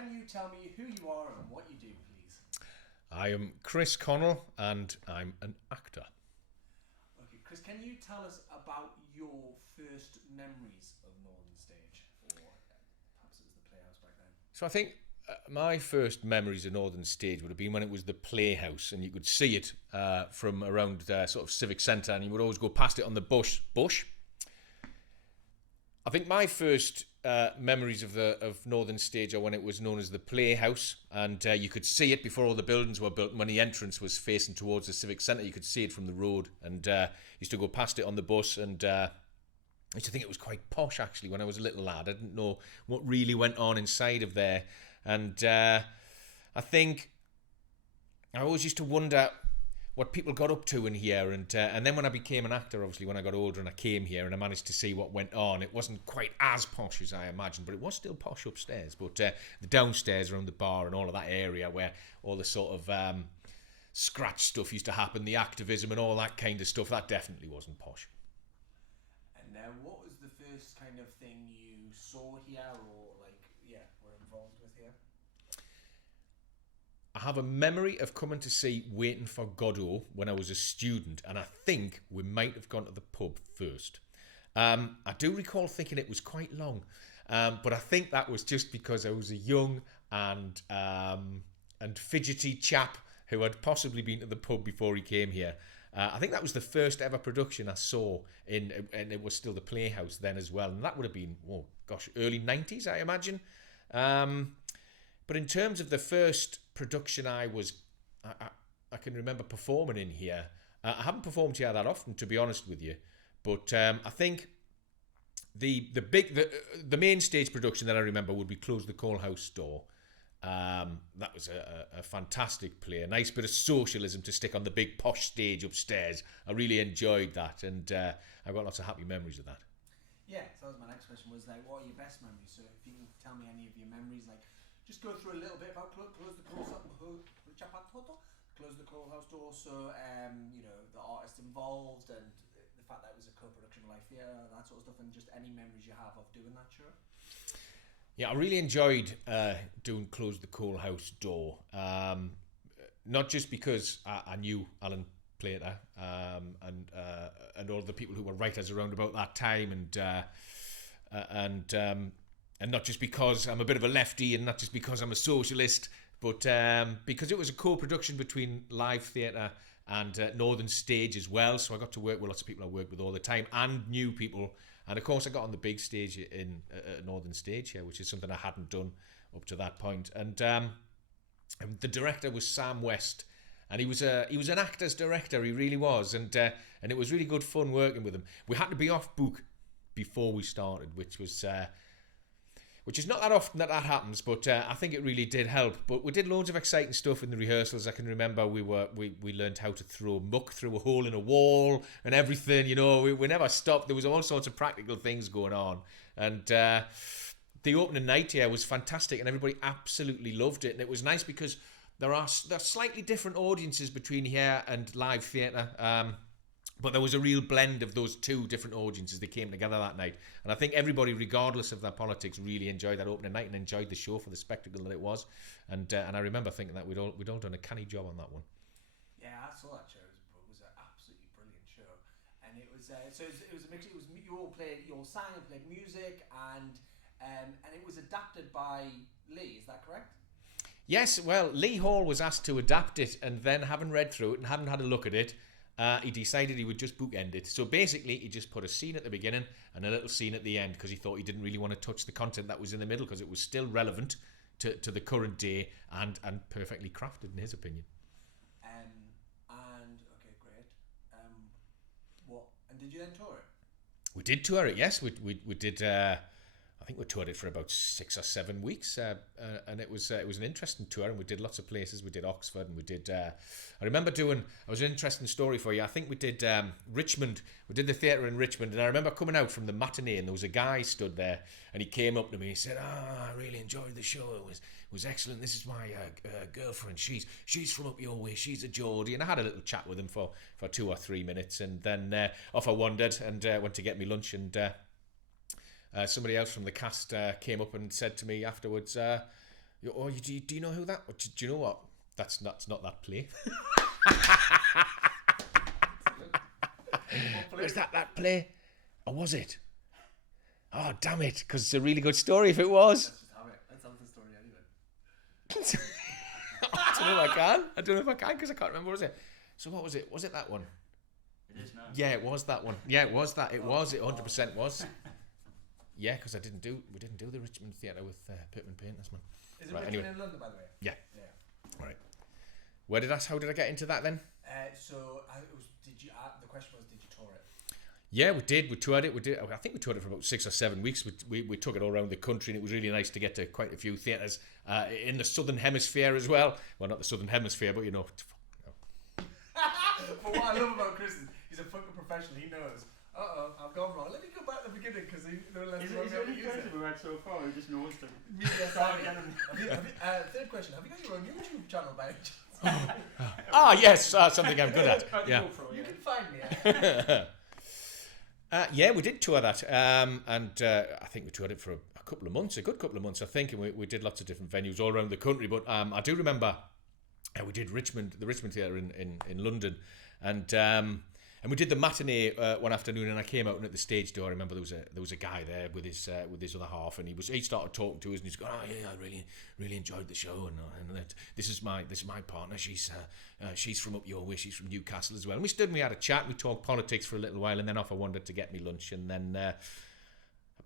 can you tell me who you are and what you do, please? I am Chris Connell and I'm an actor. Okay, Chris, can you tell us about your first memories of Northern Stage? Or perhaps it was the Playhouse back then. So I think my first memories of Northern Stage would have been when it was the Playhouse and you could see it from around sort of Civic Centre, and you would always go past it on the bush. I think my first memories of Northern Stage are when it was known as the Playhouse, and you could see it before all the buildings were built. When the entrance was facing towards the Civic Centre, you could see it from the road, and used to go past it on the bus, and I used to think it was quite posh actually when I was a little lad. I didn't know what really went on inside of there, and I think I always used to wonder what people got up to in here, and then when I became an actor, obviously when I got older and I came here and I managed to see what went on, it wasn't quite as posh as I imagined, but it was still posh upstairs. But the downstairs around the bar and all of that area where all the sort of scratch stuff used to happen, the activism and all that kind of stuff, that definitely wasn't posh. And what was the first kind of thing you saw here, or were involved with here? I have a memory of coming to see Waiting for Godot when I was a student, and I think we might have gone to the pub first. I do recall thinking it was quite long, but I think that was just because I was a young and fidgety chap who had possibly been to the pub before he came here. I think that was the first ever production I saw and it was still the Playhouse then as well, and that would have been, early 90s, I imagine. But in terms of the first production I can remember performing in here, I haven't performed here that often, to be honest with you, but I think the main stage production that I remember would be Close the Coalhouse Door. That was a fantastic play, a nice bit of socialism to stick on the big posh stage upstairs. I really enjoyed that, and I've got lots of happy memories of that. Yeah, so that was my next question, was like, what are your best memories? So if you can tell me any of your memories, like, just go through a little bit about Close the Coalhouse Door, so, the artists involved and the fact that it was a co-production with Live Theatre, that sort of stuff, and just any memories you have of doing that show. Yeah, I really enjoyed doing Close the Coalhouse Door. Not just because I knew Alan Plater and all the people who were writers around about that time, and not just because I'm a bit of a lefty and not just because I'm a socialist, but because it was a co-production between Live Theatre and Northern Stage as well. So I got to work with lots of people I worked with all the time and new people. And of course I got on the big stage in Northern Stage here, which is something I hadn't done up to that point. And the director was Sam West. And he was an actor's director, he really was. And it was really good fun working with him. We had to be off book before we started, which is not that often that happens, but I think it really did help. But we did loads of exciting stuff in the rehearsals. I can remember we learned how to throw muck through a hole in a wall and everything. We never stopped. There was all sorts of practical things going on, and the opening night here was fantastic, and everybody absolutely loved it. And it was nice because there are slightly different audiences between here and Live Theatre. But there was a real blend of those two different audiences that came together that night. And I think everybody, regardless of their politics, really enjoyed that opening night and enjoyed the show for the spectacle that it was. And I remember thinking that we'd all done a canny job on that one. Yeah, I saw that show. It was an absolutely brilliant show. And it was it was a mix. It was you all sang and played music, and it was adapted by Lee. Is that correct? Yes. Well, Lee Hall was asked to adapt it, and then having read through it and having had a look at it, he decided he would just bookend it. So basically, he just put a scene at the beginning and a little scene at the end because he thought he didn't really want to touch the content that was in the middle because it was still relevant to the current day and perfectly crafted in his opinion. Okay, great. And did you then tour it? We did tour it, yes. We did. I think we toured it for about 6 or 7 weeks, and it was an interesting tour, and we did lots of places. We did Oxford, and we did. I remember doing. It was an interesting story for you. I think we did Richmond. We did the theatre in Richmond, and I remember coming out from the matinee, and there was a guy stood there, and he came up to me. He said, I really enjoyed the show. It was excellent. This is my girlfriend. She's from up your way. She's a Geordie, and I had a little chat with him for 2 or 3 minutes, and then off I wandered and went to get me lunch, and somebody else from the cast came up and said to me afterwards, Do you know who that? Do you know what? That's not that play. Was that play? Or was it? Oh, damn it! Because it's a really good story. If it was. Let's just have it. Let's have the story anyway. I don't know if I can. I don't know if I can because I can't remember. What was it? So what was it? Was it that one? It is now. Yeah, it was that one. Yeah, it was that. It was. It 100% was. Yeah, because we didn't do the Richmond Theatre with Pittman Painters, man. Is it Richmond in London, by the way? Yeah. Yeah. Right. How did I get into that then? The question was, did you tour it? Yeah, we did. We toured it. I think we toured it for about 6 or 7 weeks. We took it all around the country, and it was really nice to get to quite a few theatres in the Southern Hemisphere as well. Well, not the Southern Hemisphere, but you know. But what I love about Chris is he's a fucking professional. He knows. I've gone wrong. Let me go back to the beginning because he knows less about how to use it. We went so far, he just knows them. Third question: have you got your own YouTube channel by any chance? Yes, something I'm good at. Yeah. You can find me. Yeah, we did tour that, and I think we toured it for a couple of months, a good couple of months, I think, and we did lots of different venues all around the country. But I do remember we did the Richmond Theatre in London, and we did the matinee one afternoon, and I came out and at the stage door, I remember there was a guy there with his other half, and he started talking to us, and he's going, "Oh yeah, I really enjoyed the show, and this is my partner. She's from up your way. She's from Newcastle as well." And we stood and we had a chat. We talked politics for a little while, and then off I wandered to get me lunch, and then.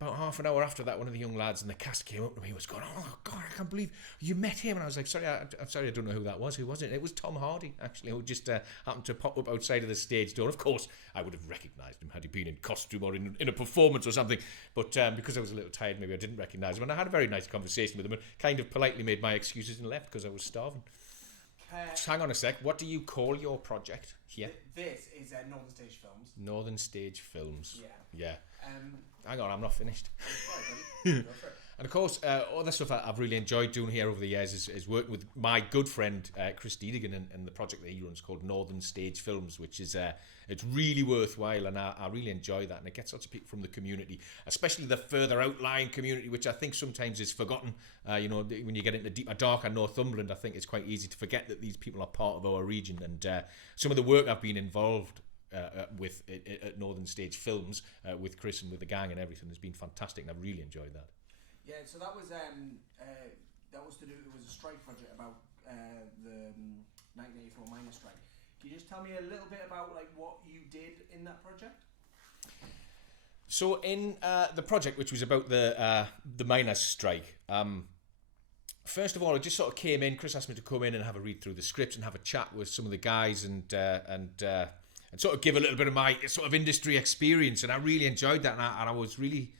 About half an hour after that, one of the young lads in the cast came up to me. He was going, "Oh God, I can't believe you met him." And I was like, "Sorry, I'm sorry, I don't know who that was. Who was it?" It was Tom Hardy, actually, who just happened to pop up outside of the stage door. Of course, I would have recognised him had he been in costume or in a performance or something. But because I was a little tired, maybe I didn't recognise him. And I had a very nice conversation with him and kind of politely made my excuses and left because I was starving. Just hang on a sec. What do you call your project here? This is Northern Stage Films. Northern Stage Films. Yeah. Hang on, I'm not finished. Sorry, buddy. Go for it. And of course, other stuff I've really enjoyed doing here over the years is working with my good friend Chris Deedigan and the project that he runs called Northern Stage Films, which is it's really worthwhile, and I really enjoy that. And it gets lots of people from the community, especially the further outlying community, which I think sometimes is forgotten. When you get into deeper, darker Northumberland, I think it's quite easy to forget that these people are part of our region. And some of the work I've been involved with at Northern Stage Films with Chris and with the gang and everything has been fantastic, and I've really enjoyed that. Yeah, so that was to do. It was a strike project about the 1984 miners' strike. Can you just tell me a little bit about what you did in that project? So in the project, which was about the miners' strike, first of all, I just sort of came in. Chris asked me to come in and have a read through the scripts and have a chat with some of the guys and sort of give a little bit of my sort of industry experience, and I really enjoyed that, and I was really.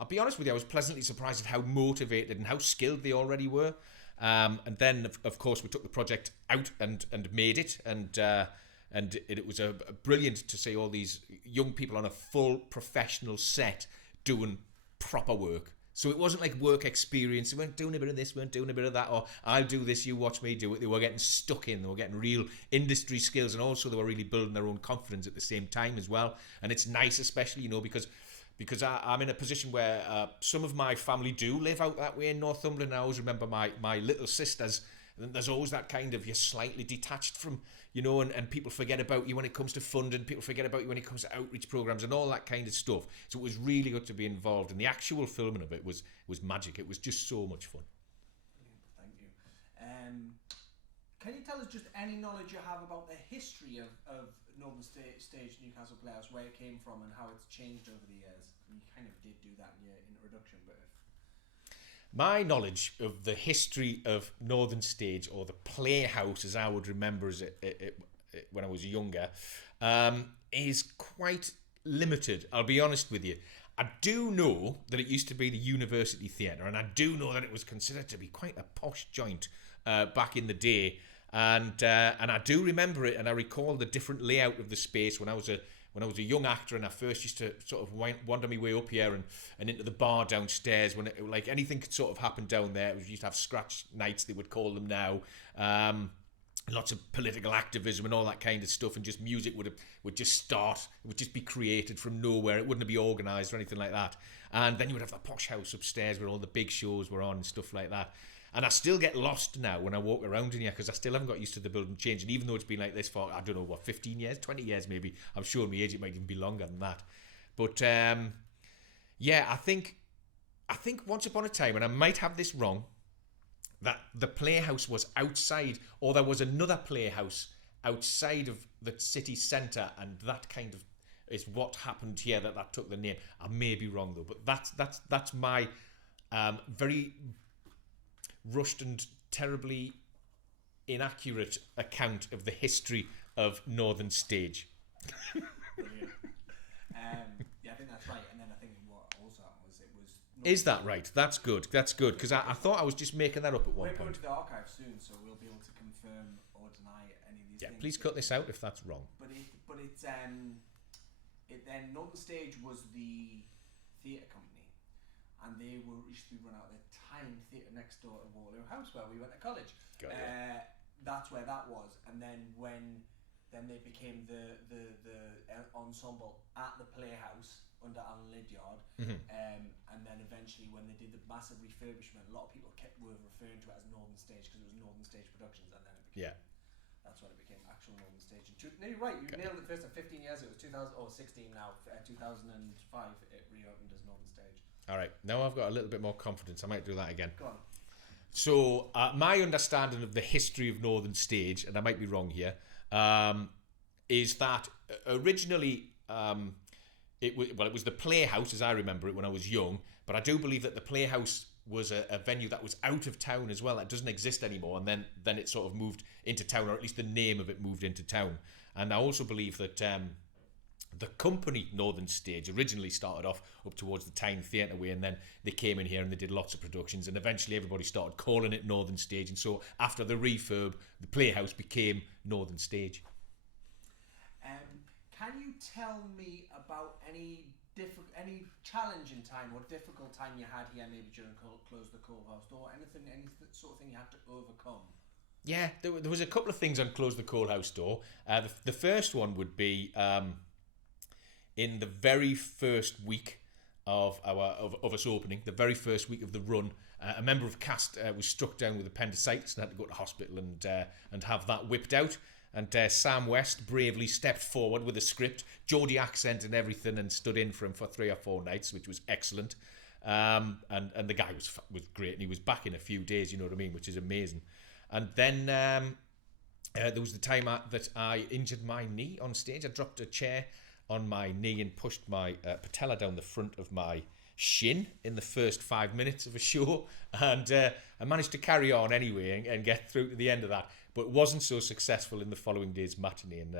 I'll be honest with you, I was pleasantly surprised at how motivated and how skilled they already were. And then, of course, we took the project out and made it. And it was a brilliant to see all these young people on a full professional set doing proper work. So it wasn't like work experience. They weren't doing a bit of this, weren't doing a bit of that, or I'll do this, you watch me do it. They were getting stuck in. They were getting real industry skills, and also they were really building their own confidence at the same time as well. And it's nice, especially, because I'm in a position where some of my family do live out that way in Northumberland. I always remember my little sisters, and there's always that kind of, you're slightly detached from, and people forget about you when it comes to funding, people forget about you when it comes to outreach programs and all that kind of stuff. So it was really good to be involved, and the actual filming of it was magic. It was just so much fun. Thank you. Can you tell us just any knowledge you have about the history of Northern Stage Newcastle Playhouse, where it came from and how it's changed over the years? You kind of did do that in your introduction, but my knowledge of the history of Northern Stage, or the Playhouse as I would remember it when I was younger, is quite limited. I'll be honest with you. I do know that it used to be the University Theatre, and I do know that it was considered to be quite a posh joint back in the day. And I do remember it, and I recall the different layout of the space when I was a young actor, and I first used to sort of wander my way up here and into the bar downstairs when anything could sort of happen down there. We used to have scratch nights, they would call them now. Lots of political activism and all that kind of stuff, and just music would just start. It would just be created from nowhere. It wouldn't be organised or anything like that. And then you would have the posh house upstairs where all the big shows were on and stuff like that. And I still get lost now when I walk around in here because I still haven't got used to the building change. And even though it's been like this for, I don't know, what, 15 years, 20 years maybe. I'm sure my age, it might even be longer than that. But yeah, I think once upon a time, and I might have this wrong, that the playhouse was outside, or there was another playhouse outside of the city centre, and that kind of is what happened here that took the name. I may be wrong though, but that's my very rushed and terribly inaccurate account of the history of Northern Stage. Brilliant. Yeah, I think that's right. And then I think what also happened was it was. Is that right? That's good. That's good, because I thought I was just making that up at one We're going point. to the archive soon, so we'll be able to confirm or deny any of these Yeah, things. please cut this out if that's wrong. But then Northern Stage was the theatre company, and they used to run out the Time Theatre next door to Waterloo House where we went to college. Got it. That's where that was, and then then they became the ensemble at the Playhouse under Alan Lydiard, and then eventually when they did the massive refurbishment, a lot of people were referring to it as Northern Stage because it was Northern Stage Productions, and then it became, that's when it became actual Northern Stage. No, you're right, you nailed it first time. 15 years, it was 2000 or 16 now. 2005 it reopened as Northern Stage. All right, now I've got a little bit more confidence. I might do that again. Go on. So my understanding of the history of Northern Stage, and I might be wrong here, is that originally it was the Playhouse as I remember it when I was young, but I do believe that the Playhouse was a venue that was out of town as well. That doesn't exist anymore, and then it sort of moved into town, or at least the name of it moved into town. And I also believe that the company Northern Stage originally started off up towards the Tyne Theatre way, and then they came in here and they did lots of productions, and eventually everybody started calling it Northern Stage, and so after the refurb, the Playhouse became Northern Stage. Can you tell me about any challenging time or difficult time you had here, maybe during Close the Coalhouse Door, any sort of thing you had to overcome? Yeah, there was a couple of things on Close the Coalhouse Door. The first one would be in the very first week of us opening, the very first week of the run, a member of cast was struck down with appendicitis and had to go to hospital and have that whipped out. And Sam West bravely stepped forward with a script, Geordie accent and everything, and stood in for him for 3 or 4 nights, which was excellent. And the guy was great, and he was back in a few days, you know what I mean, which is amazing. And then there was the time that I injured my knee on stage. I dropped a chair on my knee and pushed my patella down the front of my shin in the first 5 minutes of a show, and I managed to carry on anyway and get through to the end of that, but wasn't so successful in the following day's matinee, and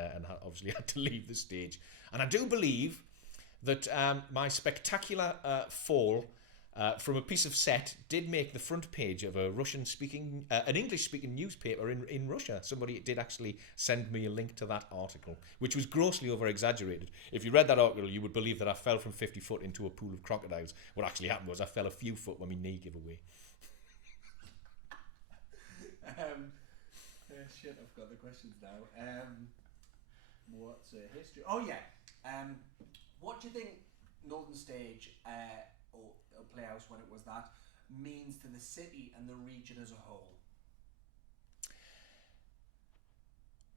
obviously had to leave the stage. And I do believe that my spectacular fall from a piece of set did make the front page of an English-speaking newspaper in Russia. Somebody did actually send me a link to that article, which was grossly over-exaggerated. If you read that article, you would believe that I fell from 50 foot into a pool of crocodiles. What actually happened was I fell a few foot when my knee gave away. Shit, I've got the questions now. What's history? Oh yeah. What do you think Northern Stage or Playhouse, when it was that, means to the city and the region as a whole?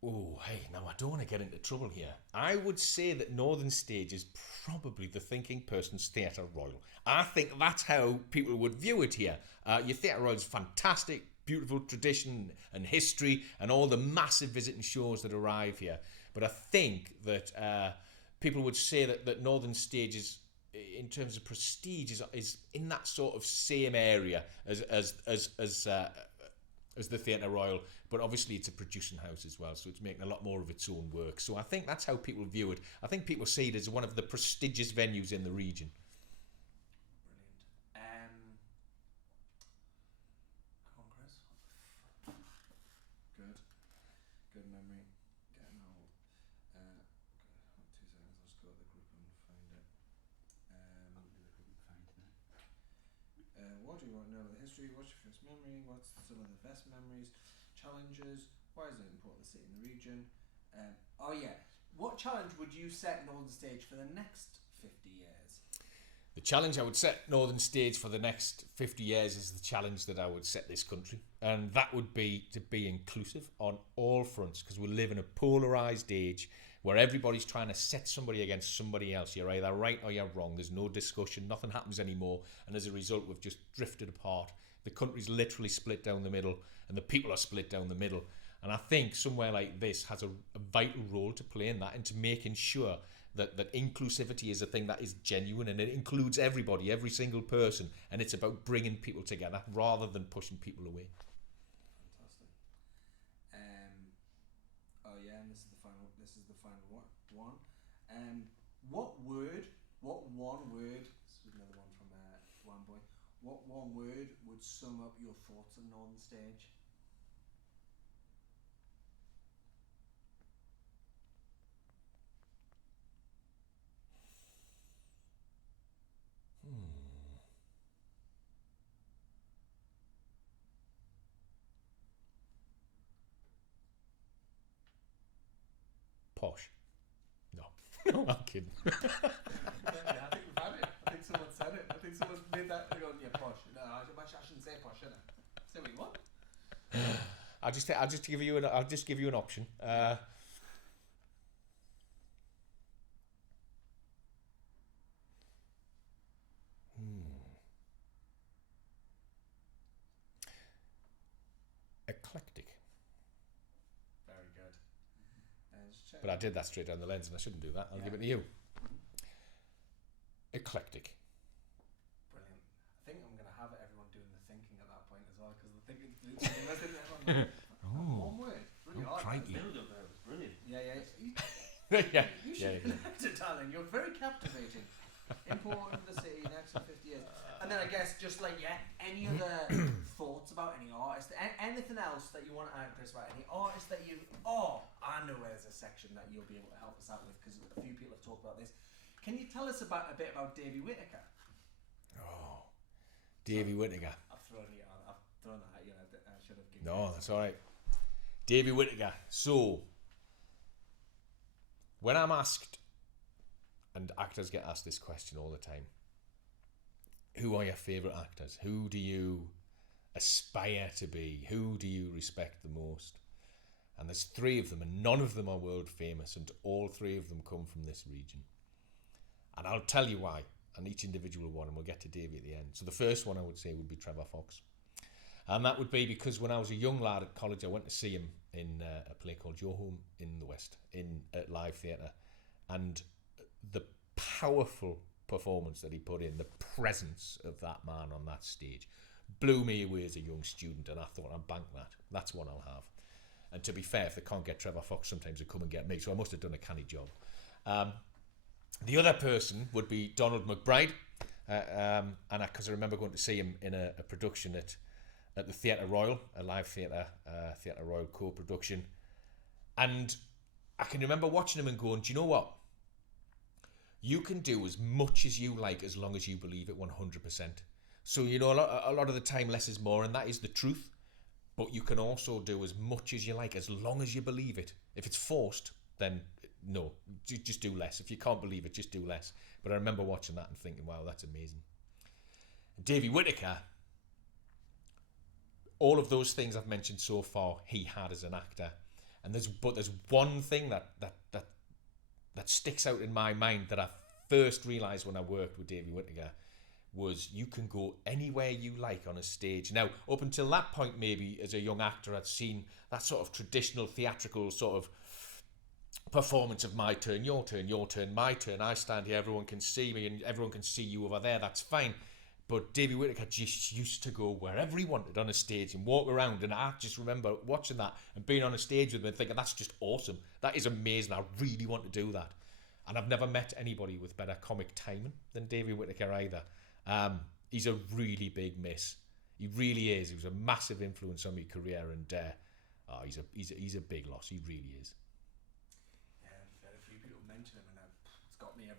Oh, hey, now I don't want to get into trouble here. I would say that Northern Stage is probably the thinking person's Theatre Royal. I think that's how people would view it here. Your Theatre Royal is fantastic, beautiful tradition and history and all the massive visiting shows that arrive here. But I think that people would say that Northern Stage is, in terms of prestige, is in that sort of same area as the Theatre Royal, but obviously it's a producing house as well, so it's making a lot more of its own work. So I think that's how people view it. I think people see it as one of the prestigious venues in the region. Brilliant. Come on, Chris. Good memory. Getting old. 2 seconds. I'll just go to the group and find it. What do you want to know about the history? What's your first memory? What's some of the best memories? Challenges? Why is it important to sit in the region? Oh yeah. What challenge would you set Northern Stage for the next 50 years? The challenge I would set Northern Stage for the next 50 years is the challenge that I would set this country. And that would be to be inclusive on all fronts, because we live in a polarised age where everybody's trying to set somebody against somebody else. You're either right or you're wrong. There's no discussion. Nothing happens anymore. And as a result, we've just drifted apart. The country's literally split down the middle, and the people are split down the middle. And I think somewhere like this has a vital role to play in that, and to making sure that inclusivity is a thing that is genuine, and it includes everybody, every single person, and it's about bringing people together rather than pushing people away. Fantastic. Oh yeah, and this is the final one. What one word, this is another one from One Boy, what one word would sum up your thoughts on Northern Stage? Posh. No. No, I'm kidding. Yeah, I think we've had it. I think someone said it. I think someone's made that. They're going, yeah, posh. No, I shouldn't say posh, should I? Say what you want. I'll just give you an option. Eclectic. Very good. Just check. But I did that straight down the lens, and I shouldn't do that. I'll give it to you. Eclectic. Brilliant. I think I'm going to have everyone doing the thinking at that point as well, because the thinking. One word. Really hard. Crikey. Build up there was brilliant. Yeah. Yeah. You should be elected, darling. You're very captivating. Important to the city next 50 years. And then I guess just like any other thoughts about any artist, anything else that you want to add, Chris, about any artist that you. Oh, I know there's a section that you'll be able to help us out with, because a few people have talked about this. Can you tell us a bit about Davy Whittaker? Oh, Davy Whittaker. I've thrown you on. I've thrown that at you. I should have given. No, that's all right. Davy Whittaker. So, when I'm asked, and actors get asked this question all the time, who are your favourite actors? Who do you aspire to be? Who do you respect the most? And there's 3 of them, and none of them are world famous, and all 3 of them come from this region. And I'll tell you why, and each individual one, and we'll get to Davy at the end. So the first one I would say would be Trevor Fox. And that would be because when I was a young lad at college, I went to see him in a play called Your Home in the West, at Live Theatre. And the powerful performance that he put in, the presence of that man on that stage, blew me away as a young student, and I thought, I'll bank that. That's one I'll have. And to be fair, if they can't get Trevor Fox, sometimes they come and get me, so I must have done a canny job. The other person would be Donald McBride, and because I remember going to see him in a production at the Theatre Royal, a Live Theatre Royal co-production, and I can remember watching him and going, do you know what? You can do as much as you like as long as you believe it 100%. So, a lot of the time less is more, and that is the truth. But you can also do as much as you like as long as you believe it. If it's forced, then no, just do less. If you can't believe it, just do less. But I remember watching that and thinking, wow, that's amazing. Davy Whittaker, all of those things I've mentioned so far, he had as an actor. And there's one thing that sticks out in my mind that I first realised when I worked with Davy Whittaker, was you can go anywhere you like on a stage. Now, up until that point, maybe as a young actor, I'd seen that sort of traditional theatrical sort of performance of my turn, your turn, my turn. I stand here, everyone can see me, and everyone can see you over there. That's fine. But Davy Whittaker just used to go wherever he wanted on a stage and walk around. And I just remember watching that and being on a stage with him and thinking, that's just awesome. That is amazing. I really want to do that. And I've never met anybody with better comic timing than Davy Whittaker either. He's a really big miss. He really is. He was a massive influence on my career, and he's a big loss. He really is. Yeah, I've had a few people mention him, and it's got me every